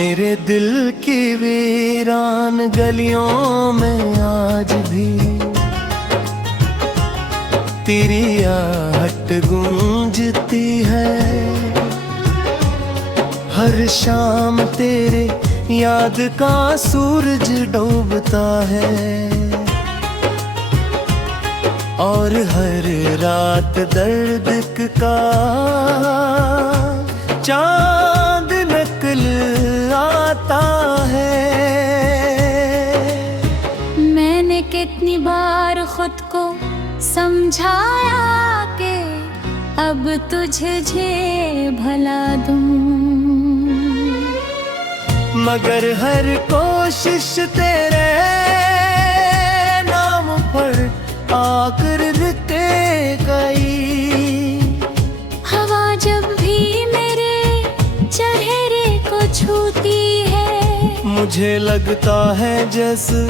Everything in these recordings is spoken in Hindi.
मेरे दिल की वीरान गलियों में आज भी तेरी आहट गूंजती है। हर शाम तेरे याद का सूरज डूबता है और हर रात दर्द का चांद निकल आता है। मैंने कितनी बार खुद को समझाया कि अब तुझे भला दूं, मगर हर कोशिश तेरे नाम पर आकर रुके गई। हवा जब भी मेरे चेहरे को छूती है, मुझे लगता है जैसे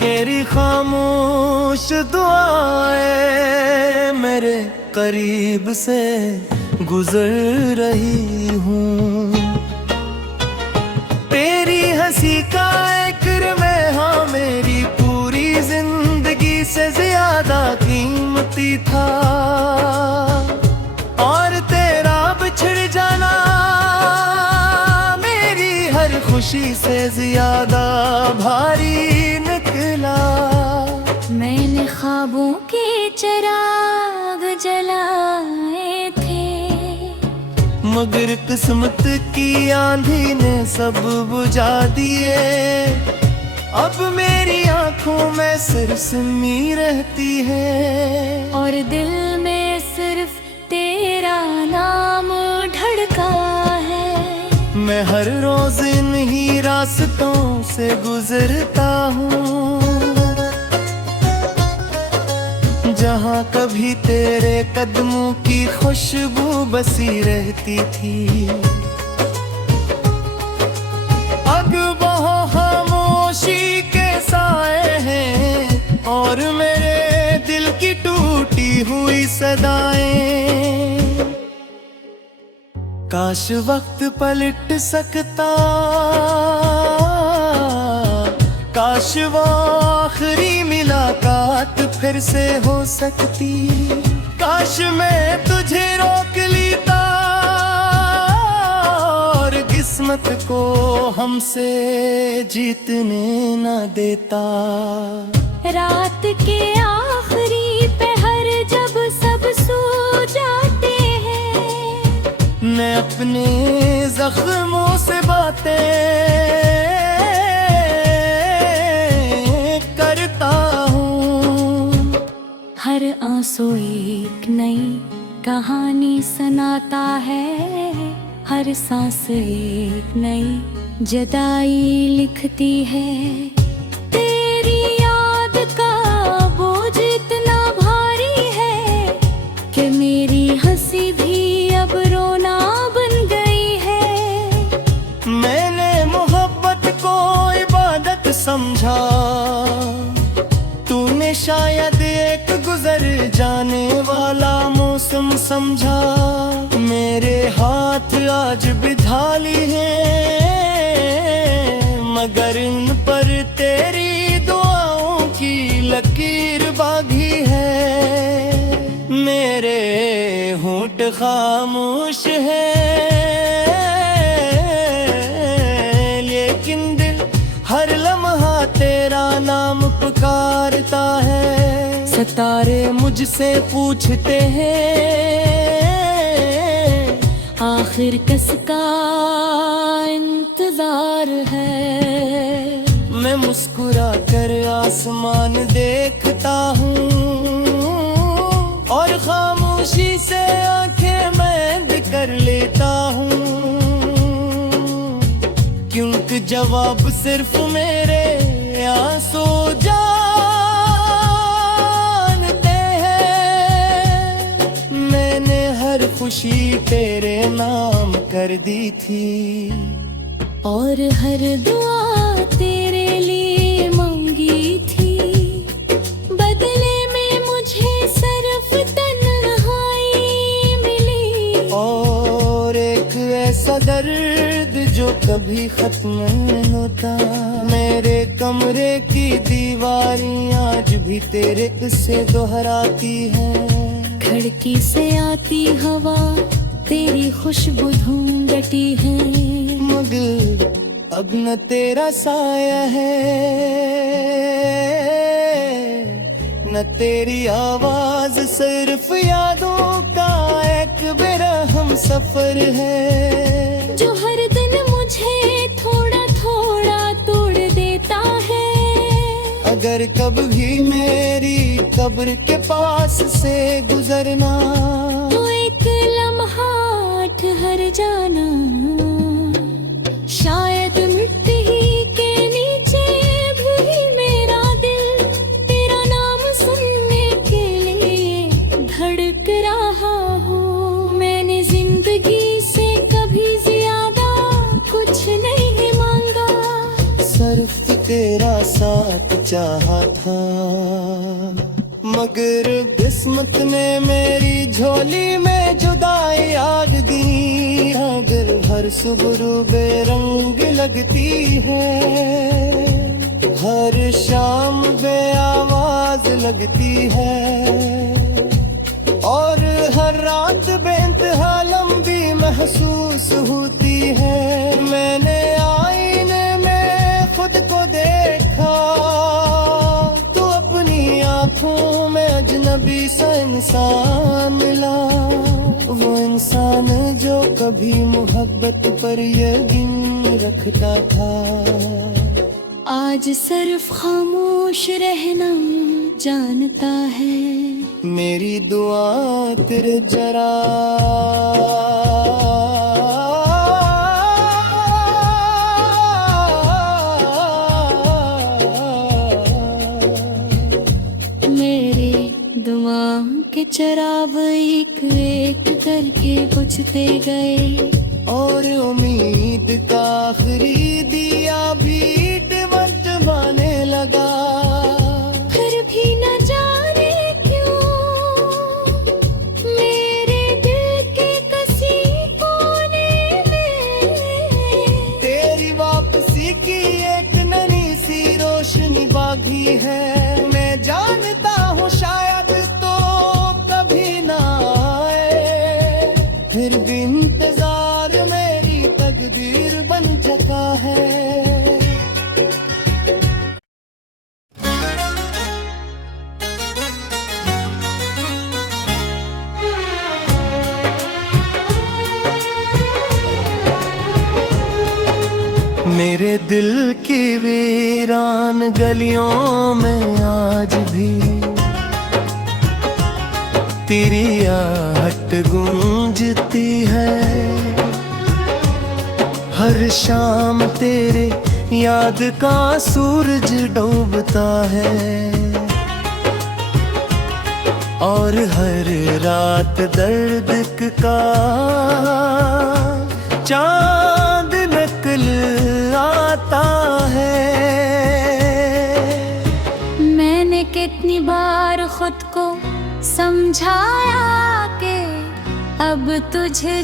तेरी खामोश दुआएं मेरे करीब से गुजर रही हूँ। तेरी हंसी का इक्र में हाँ मेरी पूरी जिंदगी से ज्यादा कीमती था, और तेरा बिछड़ जाना मेरी हर खुशी से ज्यादा भारी निकला। मैंने ख्वाबों के चिराग जलाए थे, मगर किस्मत की आंधी ने सब बुझा दिए। अब मेरी आंखों में सिर्फ सिमी रहती है और दिल में सिर्फ तेरा नाम धड़का है। मैं हर रोज इन्हीं रास्तों से गुजरता हूँ जहाँ कभी तेरे कदमों की खुशबू बसी रहती थी। अब वहाँ खामोशी के साए हैं और मेरे दिल की टूटी हुई सदाएं। काश वक्त पलट सकता, काश वो आखिरी मुलाकात फिर से हो सकती। काश मैं तुझे रोक लेता और किस्मत को हमसे जीतने न देता। रात के आखिरी पहर जब सब सो जाते हैं, मैं अपने जख्मों से बातें हर आंसू एक नई कहानी सुनाता है, हर सांस एक नई जुदाई लिखती है। तेरी याद का बोझ इतना भारी है कि मेरी हंसी भी अब रोना बन गई है। मैंने मोहब्बत को इबादत समझा, तूने शायद एक गुजर जाने वाला मौसम समझा। मेरे हाथ आज बिधाली हैं मगर इन पर तेरी दुआओं की लकीर बागी है। मेरे होंठ खामोश हैं लेकिन दिल हर लम्हा तेरा नाम पुकारता है। सितारे मुझसे पूछते हैं आखिर किसका इंतजार है। मैं मुस्कुरा कर आसमान देखता हूँ और खामोशी से आंखें बंद कर लेता हूँ, क्योंकि जवाब सिर्फ मेरे आंसू खुशी तेरे नाम कर दी थी और हर दुआ तेरे लिए मांगी थी। बदले में मुझे सिर्फ तन्हाई मिली और एक ऐसा दर्द जो कभी खत्म नहीं होता। मेरे कमरे की दीवारें आज भी तेरे किस्से दोहराती है। खिड़की से आती हवा तेरी खुशबू ढूंढती है। मगर अब न तेरा साया है, न तेरी आवाज, सिर्फ यादों का एक बेरहम सफर है जो हर दिन मुझे थोड़ा थोड़ा तोड़ देता है। अगर कभी मेरी कब्र के पास से गुजरना तो एक लम्हा ठहर जाना। शायद मिट्टी के नीचे भी मेरा दिल तेरा नाम सुनने के लिए धड़क रहा हो। मैंने जिंदगी से कभी ज्यादा कुछ नहीं मांगा, सिर्फ तेरा साथ चाहा था। मगर किस्मत ने मेरी झोली में जुदाई आग दी। अगर हर सुबह बेरंग लगती है, हर शाम बेआवाज लगती है, और हर रात बेइंतहा लंबी महसूस होती है। मैंने आईने में खुद को देखा तो अपनी आंखों में अजनबी सा इंसान मिला। वो इंसान जो कभी मोहब्बत पर यकीन रखता था, आज सिर्फ खामोश रहना जानता है। मेरी दुआ तेरे जरा मेरी दुआ के चराग एक एक करके बुझते गए, और उम्मीद का आखिरी दिया भी टिमटिमाने लगा। फिर भी न जाने क्यों मेरे दिल के किसी कोने में तेरी वापसी की एक नई सी रोशनी बागी है। मैं जानता हूँ शायद तो कभी ना आए, फिर भी इंतजार मेरी तकदीर बन चुका है। मेरे दिल की वीरान गलियों में आज भी तेरी आहट गूंजती है। हर शाम तेरे याद का सूरज डूबता है, और हर रात दर्द का चांद नकल आता है। मैंने कितनी बार खुद को समझाया कि अब तुझे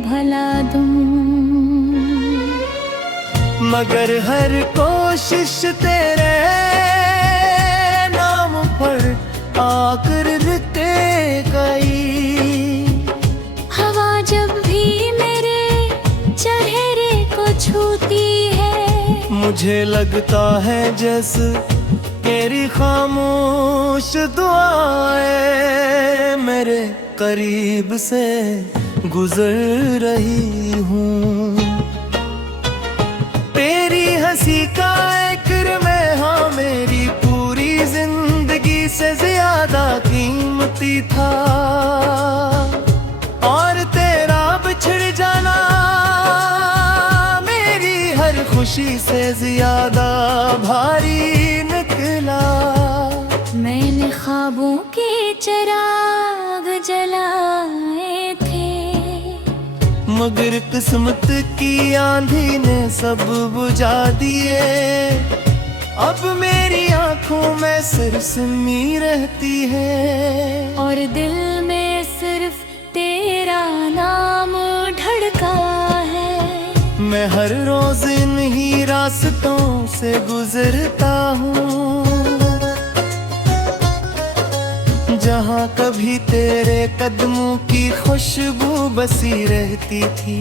भला दूं, मगर हर कोशिश तेरे नाम पर आकर रुके गई। हवा जब भी मेरे चेहरे को छूती है, मुझे लगता है जैसे तेरी खामोश दुआएं मेरे करीब से गुजर रही हूँ। तेरी हंसी का इक्र में हाँ मेरी पूरी जिंदगी से ज्यादा कीमती था, और तेरा बिछड़ जाना मेरी हर खुशी से ज्यादा भारी निकला। मैंने ख्वाबों के चिराग जलाए थे, मगर किस्मत की आंधी ने सब बुझा दिए। अब मेरी आंखों में सिर्फ सिमी रहती है, और दिल में सिर्फ तेरा नाम धड़का है। मैं मैं हर रोज इन्हीं रास्तों से गुजरता हूँ, जहाँ कभी तेरे कदमों की खुशबू बसी रहती थी।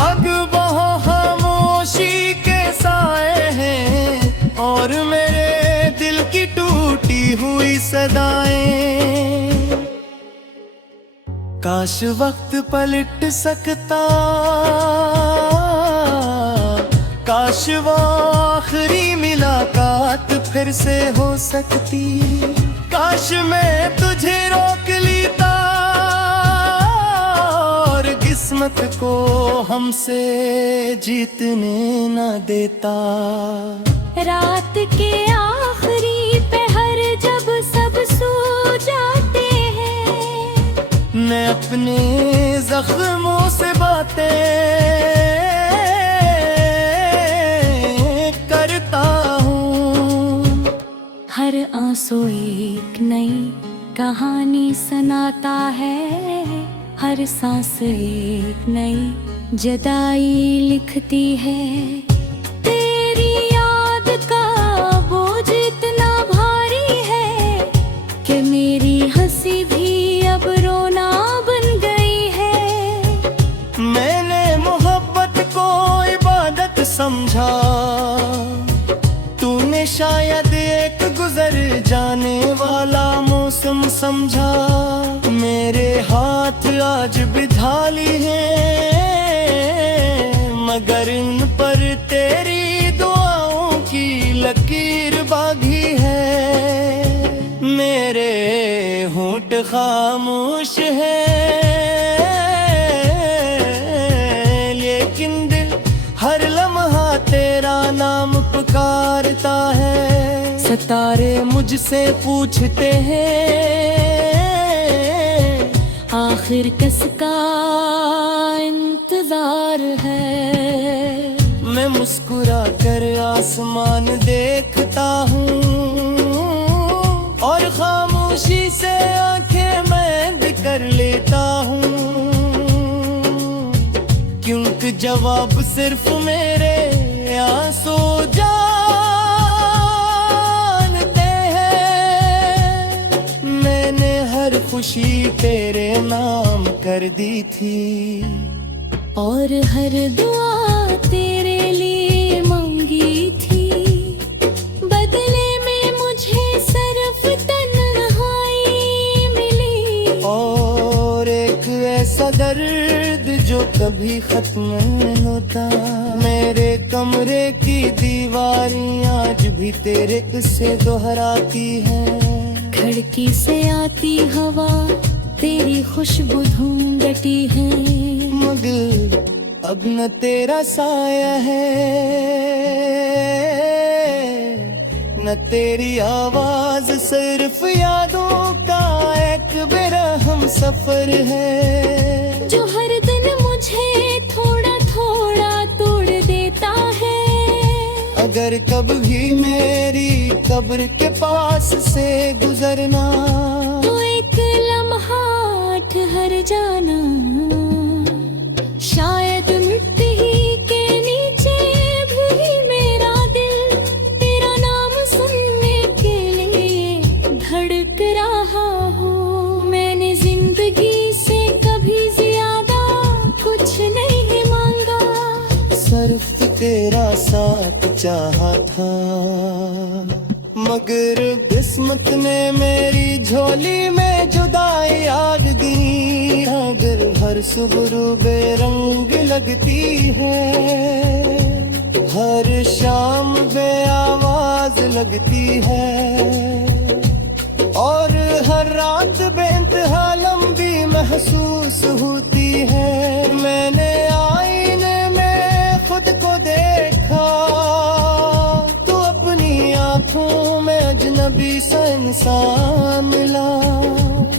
अब वहाँ खामोशी के साए हैं और मेरे दिल की टूटी हुई सदाएं। काश वक्त पलट सकता, काश वो आखिरी मुलाकात फिर से हो सकती। काश मैं तुझे रोक लेता और किस्मत को हमसे जीतने न देता। रात के आखिरी पहर जब सब सो जाते हैं, मैं अपने जख्मों से बातें करता हूँ। हर आंसू एक नई कहानी सुनाता है, हर सांस एक नई जुदाई लिखती है। तेरी याद का बोझ इतना भारी है कि मेरी हंसी भी अब रोना बन गई है। मैंने मोहब्बत को इबादत समझा, तूने शायद एक गुजर जाने वाला मौसम समझा। मेरे हाथ आज बिधाली हैं, मगर इन पर तेरी दुआओं की लकीर बांधी है। मेरे होंठ खामोश हैं, लेकिन दिल हर लम्हा तेरा नाम पुकारता है। सितारे मुझसे पूछते हैं आखिर किसका इंतजार है। मैं मुस्कुरा कर आसमान देखता हूँ और खामोशी से आंखें बंद कर लेता हूँ, क्योंकि जवाब सिर्फ मेरे आंसू जानते हैं। मैंने हर खुशी तेरे नाम कर दी थी और हर दुआ तेरे लिए मांगी थी। बदले में मुझे सिर्फ तन्हाई मिली और एक ऐसा दर्द जो कभी खत्म नहीं होता। मेरे कमरे की दीवारें आज भी तेरे किस्से दोहराती हैं। खिड़की से आती हवा तेरी खुशबू ढूंढती है, मगर अब न तेरा साया है, न तेरी आवाज, सिर्फ यादों का एक बेरहम सफर है जो हर दिन मुझे थोड़ा थोड़ा तोड़ देता है। अगर कभी मेरी कब्र के पास से गुजरना तो एक लम्हा ठहर जाना, शायद मिट्टी के नीचे भी मेरा दिल तेरा नाम सुनने के लिए धड़क रहा हो। मैंने जिंदगी से कभी ज्यादा कुछ नहीं मांगा, सिर्फ तेरा साथ चाहा था। मगर किस्मत ने मेरी झोली में जुदाई आग दी। अगर हर सुबह बेरंग लगती है, हर शाम बेआवाज लगती है, और हर रात बेइंतहा लंबी महसूस होती है। मैंने आईने में खुद को देखा, तो अपनी आंखों में अजनबी सा इंसान मिला।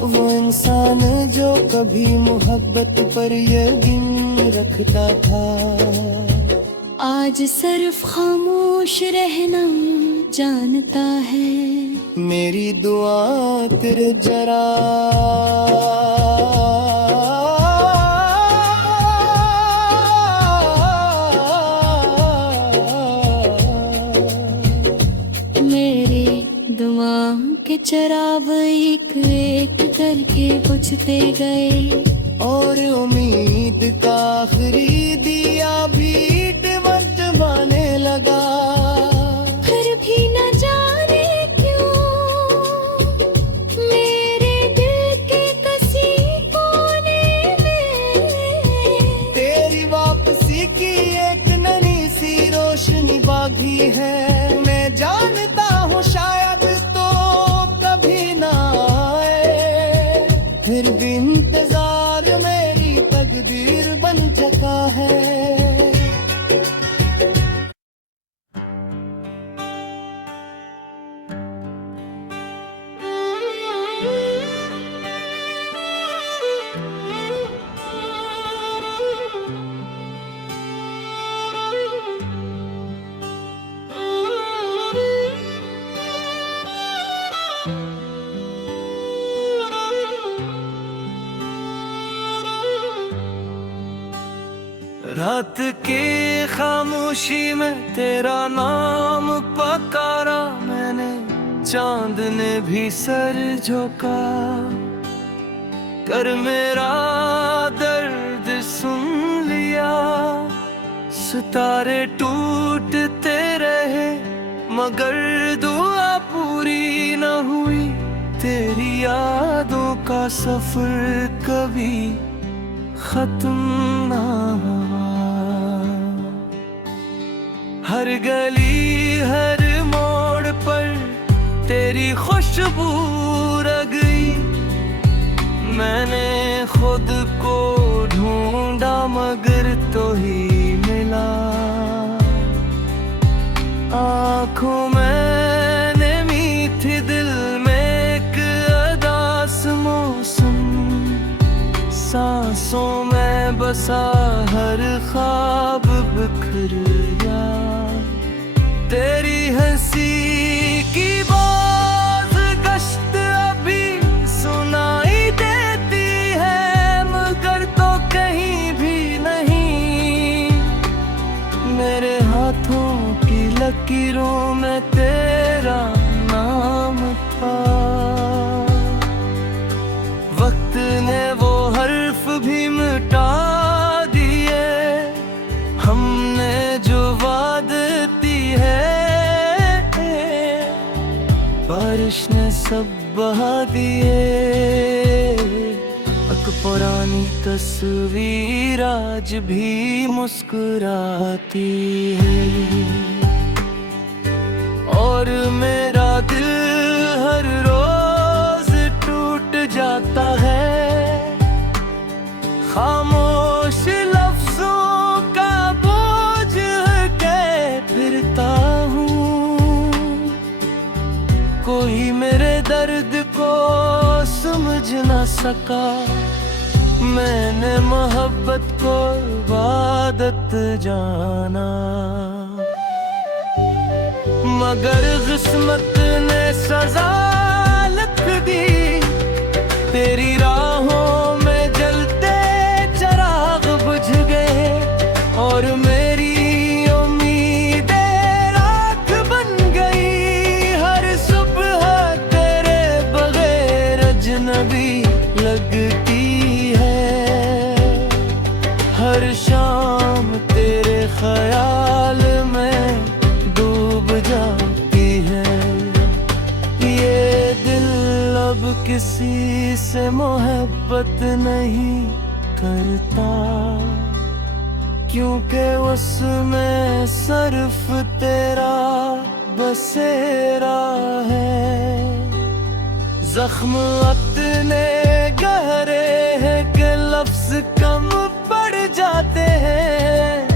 वो इंसान जो कभी मोहब्बत पर यकीन रखता था, आज सिर्फ खामोश रहना जानता है। मेरी दुआ तेरे जरा चराग एक एक करके बुझते गए, और उम्मीद का आखिरी दिया भी टिमटमाने लगा। फिर भी न जाने क्यों मेरे दिल के कसी कोने में तेरी वापसी की एक नन्ही सी रोशनी बागी है। मैं जानता हूँ शायद तो कभी ना आए, फिर भी इंतजार मेरी तकदीर बन चुका है। रात की खामोशी में तेरा नाम पुकारा मैंने, चांद ने भी सर झुका कर मेरा दर्द सुन लिया। सितारे टूटते रहे मगर दुआ पूरी न हुई, तेरी यादों का सफर कभी खत्म ना हुआ। हर गली हर मोड़ पर तेरी खुशबू रह गई, मैंने खुद को ढूंढा मगर तो ही मिला। आँखों में नमी थी, दिल में एक अदास मौसम, सांसों में बसा हर ख्वाब बिखर गया। तेरी हंसी की बात गश्त अभी सुनाई देती है मगर तो कहीं भी नहीं। मेरे हाथों की लकीरों में तेरा नाम था, वक्त ने वो हर्फ भी मिटा दिए, हमने जो वादे दी है बारिश ने सब बहा दिए। एक पुरानी तस्वीर आज भी मुस्कुराती है, और मेरा दिल हर रोज टूट जाता है। खामोश लफ्जों का बोझ के फिरता हूँ, कोई मेरे दर्द को समझ न सका। मैंने मोहब्बत को इबादत जाना मगर किस्मत ने सजा लिख दी। तेरी राहों में जलते चिराग बुझ गए और मेरी उम्मीदें राख बन गई। हर सुबह तेरे बगैर अजनबी लगती है, हर शाम तेरे ख्याल में डूब जाती है। ये दिल अब किसी से मोहब्बत नहीं करता, क्योंकि उसमें सिर्फ तेरा बसेरा है। जख्म इतने गहरे हैं कि लफ्ज कम पड़ जाते हैं,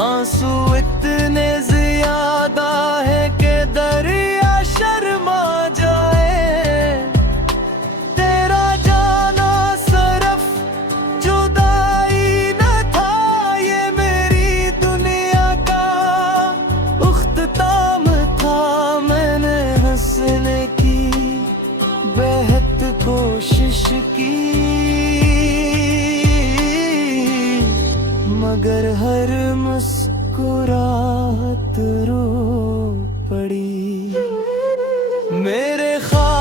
आंसू इतने ज्यादा है कि दरिया शर्मा जाए। तेरा जाना सिर्फ जुदाई न था, ये मेरी दुनिया का उख्तिताम था। मैंने हंसने की बेहद कोशिश की मगर हर मुस्कुराहट रो पड़ी। मेरे ख्वाब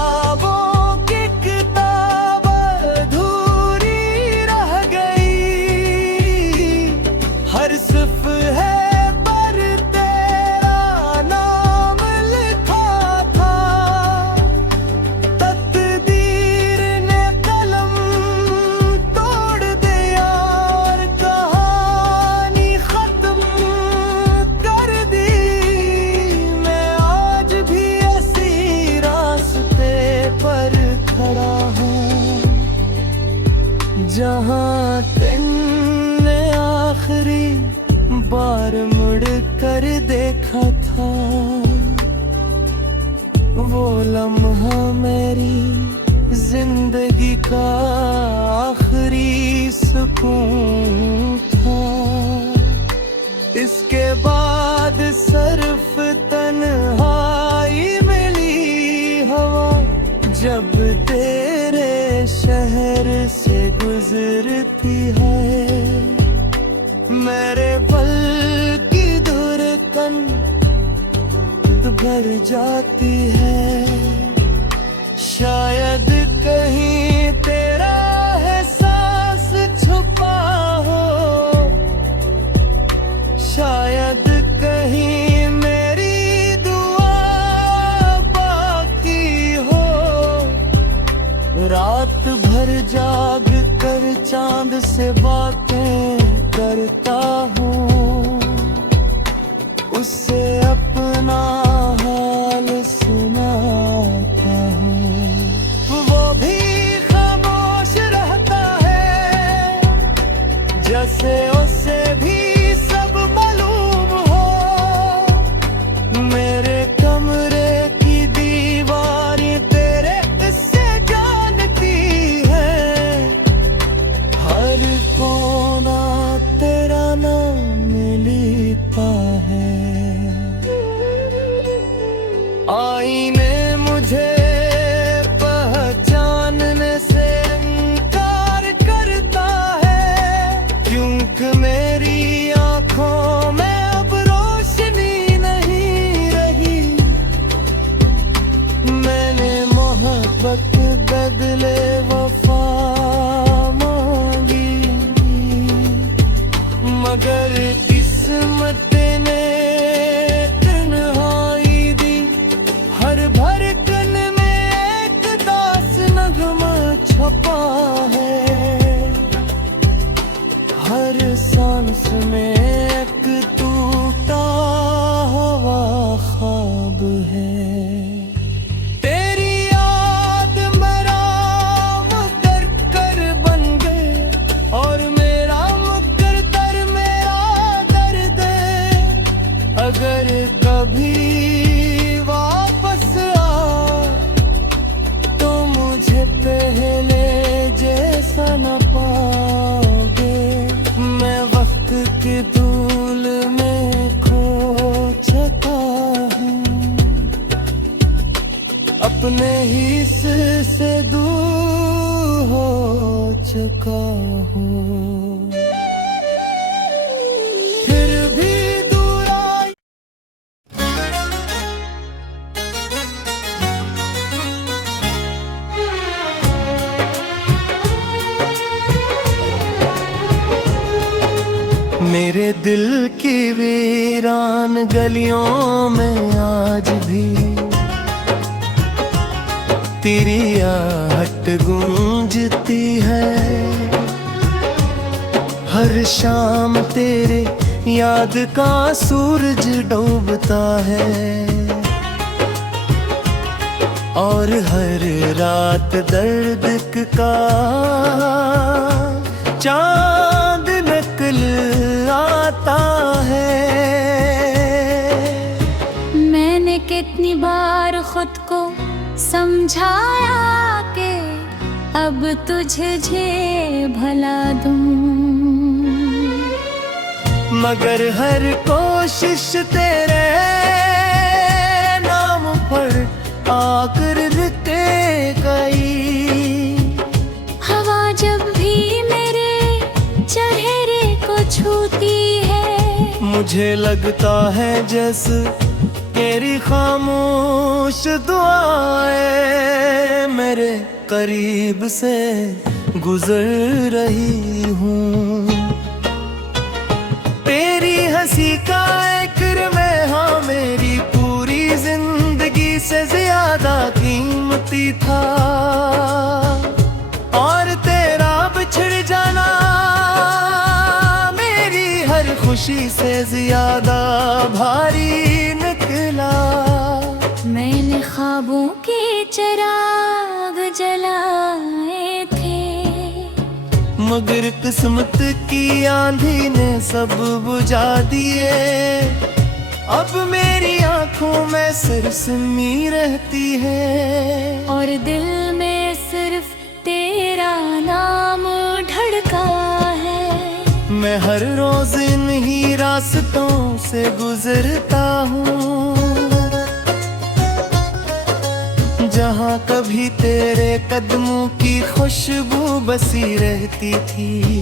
देखा था, वो लम्हा मेरी जिंदगी का आखिरी सुकून था। इसके बाद सिर्फ तन्हाई मिली हवा, जब तेरे शहर से गुजरती है। मेरे पल की धड़कन भर जाती है, शायद कहीं तेरा एहसास छुपा हो, शायद कहीं मेरी दुआ बाकी हो। रात भर जाग कर चांद से बातें करता हूँ, उससे अपना हाल सुनाता हूँ। वो भी खामोश रहता है, जैसे उसे भी सब मालूम हो। मेरे कमरे की दीवारें तेरे किस्से जानती है, हर कोना तेरा नाम लिखता है। आईने मुझे पहचानने से इनकार करता है, क्योंकि मेरी आंखों में अब रोशनी नहीं रही। मैंने मोहब्बत बदले वफा मांगी, मगर किस्मत ने तन्हाई दी। हर धड़कन में एक दास नगमा छपा है, हर सांस में एक टूटा हुआ ख्वाब है। तेरी याद मेरा मुकद्दर बन गए, और मेरा मुकद्दर मेरा दर्द है। अगर कभी वापस आ तो मुझे पहले जैसा न पाओगे। मैं वक्त के धूल में खो चुका हूँ, अपने ही से दूर हो चुका हूँ। फिर भी दूर आई मेरे दिल की वीरान गलियों में आज भी तेरी आहट गूंजती है। हर शाम तेरे याद का सूरज डूबता है, और हर रात दर्द का चांद निकल आता है। मैंने कितनी बार खुद को समझाया कि अब तुझे भला दूं, मगर हर कोशिश तेरे नाम पर आकर रुके गई। हवा जब भी मेरे चेहरे को छूती है, मुझे लगता है जैसे तेरी खामोश दुआएं मेरे करीब से गुजर रही हूँ। तेरी हंसी का इक्र में हाँ मेरी पूरी जिंदगी से ज्यादा कीमती था, और तेरा बिछड़ जाना मेरी हर खुशी से ज्यादा भारी निकला। मैंने ख्वाबों के चिराग जलाए थे, मगर किस्मत की आंधी ने सब बुझा दिए। अब मेरी आंखों में सरसमी रहती है, और दिल में सिर्फ तेरा नाम धड़का है। मैं हर रोज इन्हीं रास्तों से गुजरता हूँ, जहाँ कभी तेरे कदमों की खुशबू बसी रहती थी।